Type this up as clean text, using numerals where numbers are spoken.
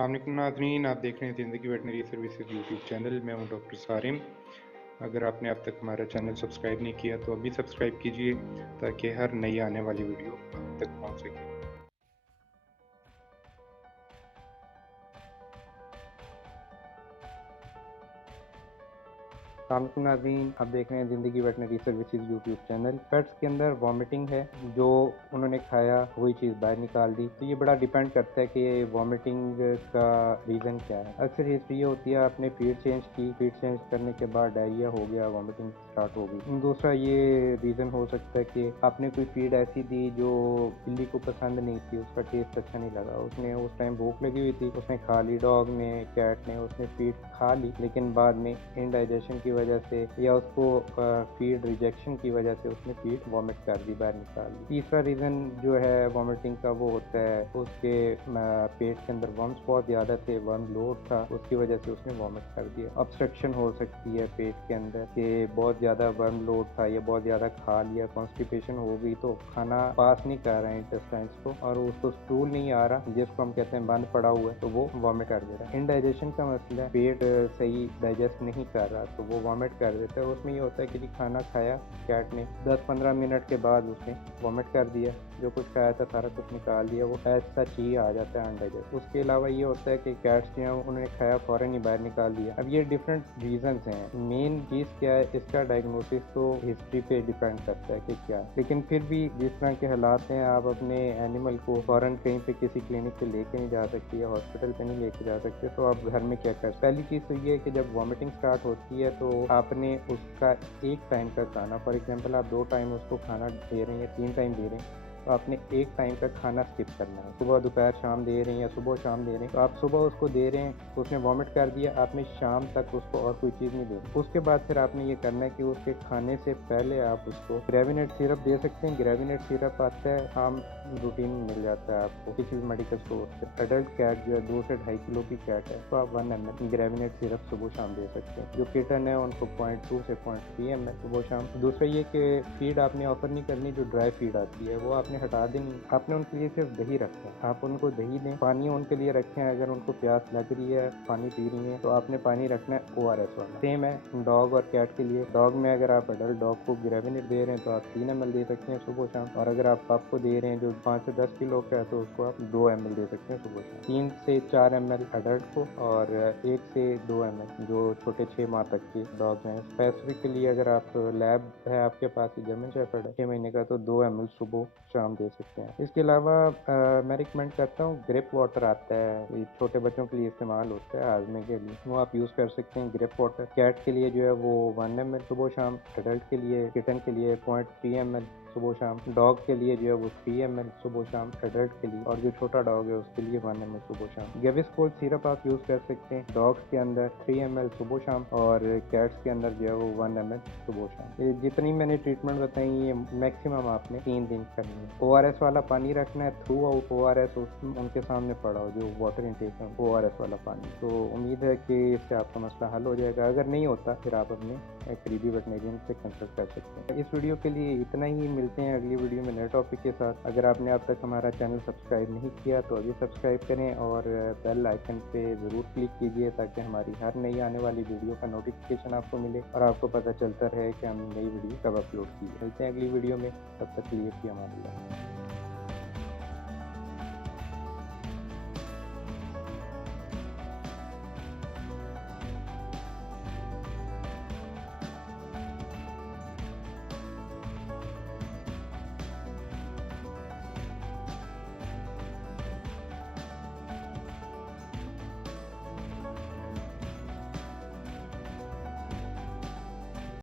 अस्सलामुअलैकुम नाज़रीन, आप देख रहे हैं ज़िंदगी वेटनरी सर्विसेज यूट्यूब चैनल। मैं हूं डॉक्टर सारिम। अगर आपने अब तक हमारा चैनल सब्सक्राइब नहीं किया तो अभी सब्सक्राइब कीजिए ताकि हर नई आने वाली वीडियो आप तक पहुंच सके। अस्सलामुअलैकुम नाज़रीन, आप देख रहे हैं ज़िंदगी veterinary services YouTube channel. Pets के अंदर वॉमिटिंग है, जो उन्होंने खाया वही चीज़ बाहर निकाल दी, तो ये बड़ा डिपेंड करता है कि वॉमिटिंग का रीज़न क्या है। अक्सर हिस्ट्री ये होती है, आपने फीड चेंज की, फीड चेंज करने के बाद डायरिया हो गया, वॉमिटिंग स्टार्ट हो गई। दूसरा ये रीज़न हो सकता है कि आपने कोई फीड ऐसी दी जो बिल्ली को पसंद नहीं थी, उसका टेस्ट अच्छा नहीं लगा, उसने उस टाइम भूख लगी हुई थी, उसने खा ली, डॉग ने, कैट ने उसने फीड खा ली, लेकिन बाद में इनडाइजेशन की वजह से या उसको फीड रिजेक्शन की वजह से उसने फीड वॉमिट कर दी, बाहर निकाल दी। तीसरा रीज़न जो है वॉमिटिंग का वो होता है उसके पेट के अंदर वर्म्स बहुत ज़्यादा थे, वर्म लोड था, उसकी वजह से उसने वॉमिट कर दिया। ऑब्स्ट्रक्शन हो सकती है पेट के अंदर कि बहुत ज़्यादा वर्म लोड था या बहुत ज़्यादा खा लिया, कॉन्स्टिपेशन हो गई तो खाना पास नहीं कर रहा है इंटेस्टाइन्स को और उसको स्टूल नहीं आ रहा, जिसको हम कहते हैं बंद पड़ा हुआ है, तो वो वॉमिट कर दे रहा है। इनडाइजेशन का मसला है, पेट सही डाइजेस्ट नहीं कर रहा तो वो वॉमिट कर देता है। उसमें ये होता है कि खाना खाया कैट ने, 10-15 मिनट के बाद उसने वॉमिट कर दिया, जो कुछ खाया था सारा कुछ निकाल दिया, वो एज सच ही आ जाता है अनडाइजेस्ट। उसके अलावा ये होता है कि कैट्स जो हैं उन्होंने खाया फ़ौरन ही बाहर निकाल दिया। अब ये डिफरेंट रीजंस हैं। मेन चीज़ क्या है, इसका डायग्नोसिस तो हिस्ट्री पे डिपेंड करता है कि क्या है, लेकिन फिर भी जिस तरह के हालात हैं, आप अपने एनिमल को फ़ौरन कहीं पे किसी क्लिनिक पे लेके नहीं जा सकती या हॉस्पिटल पे नहीं लेके जा सकते, तो आप घर में क्या कर। पहली चीज़ तो ये है कि जब वॉमिटिंग स्टार्ट होती है तो आपने उसका एक टाइम का खाना, फॉर एग्जांपल आप 2 टाइम उसको खाना दे रहे हैं या 3 टाइम दे रहे हैं, तो आपने एक टाइम का खाना स्किप करना है। सुबह दोपहर शाम दे रहे हैं या सुबह शाम दे रहे हैं, तो आप सुबह उसको दे रहे हैं, उसने वॉमिट कर दिया, आपने शाम तक उसको और कोई चीज़ नहीं देनी। उसके बाद फिर आपने ये करना है कि उसके खाने से पहले आप उसको ग्रेविनेट सिरप दे सकते हैं। ग्रेविनेट सिरप आता है, आम रूटीन में मिल जाता है आपको किसी भी मेडिकल स्टोर से। अडल्ट कैट जो है 2 से 2.5 किलो की कैट है तो आप 1 ml ग्रेविनेट सिरप सुबह शाम दे सकते हैं। जो किटन है उनको 0.2 से 0.3 ml सुबह शाम। दूसरा ये कि फीड आपने ऑफर नहीं करनी, जो ड्राई फीड आती है वो आपने हटा देनी। आपने उनके लिए सिर्फ दही रखना है, आप उनको दही दें। पानी उनके लिए रखें, अगर उनको प्यास लग रही है, पानी पी रही है, तो आपने पानी रखना है ORS वाला। सेम है डॉग और कैट के लिए। डॉग में अगर आप अडल्ट डॉग को ग्रेविनेट दे रहे हैं तो आप 3 ml दे सकते हैं सुबह शाम, और अगर आप पप को दे रहे हैं जो 5 से 10 किलो का है तो उसको आप 2 ml दे सकते हैं सुबह शाम। 3 से 4 ml अडल्ट को और 1 से 2 ml जो छोटे 6 माह तक के डॉग हैं। स्पेसिफिकली अगर आप लैब है आपके पास, जर्मन शेफर्ड है 6 महीने का, तो 2 ml सुबह शाम दे सकते हैं। इसके अलावा मैं रिकमेंड करता हूँ ग्रेप वाटर आता है, ये छोटे बच्चों के लिए इस्तेमाल होता है हाजमे के लिए, वो आप यूज़ कर सकते हैं। ग्रेप वाटर कैट के लिए जो है वो 1 ml सुबह शाम, एडल्ट के लिए किटन के लिए 0.3 ml सुबह शाम, डॉग के लिए जो है वो 3 ml सुबह शाम एडल्ट के लिए, और जो छोटा डॉग है उसके लिए 1 ml सुबह शाम। गेविस्कोल सिरप आप यूज़ कर सकते हैं डॉग्स के अंदर 3 ml सुबह शाम, और कैट्स के अंदर जो है वो 1 ml सुबह शाम। ये जितनी मैंने ट्रीटमेंट बताई ये मैक्सिमम आपने 3 दिन करनी है। ORS वाला पानी रखना है थ्रू आउट। ORS उनके सामने पड़ा हो, जो वाटर इनटेक है ORS वाला पानी। तो उम्मीद है कि इससे आपका मसला हल हो जाएगा। अगर नहीं होता फिर आप अपने करीबी वेटनेरियन से कंसल्ट कर सकते हैं। इस वीडियो के लिए इतना ही, मिलते हैं अगली वीडियो में नए टॉपिक के साथ। अगर आपने अब तक हमारा चैनल सब्सक्राइब नहीं किया तो अभी सब्सक्राइब करें और बेल आइकन पे ज़रूर क्लिक कीजिए ताकि हमारी हर नई आने वाली वीडियो का नोटिफिकेशन आपको मिले और आपको पता चलता रहे कि हमने नई वीडियो कब अपलोड की है। मिलते हैं अगली वीडियो में, तब तक के लिए भी हमारे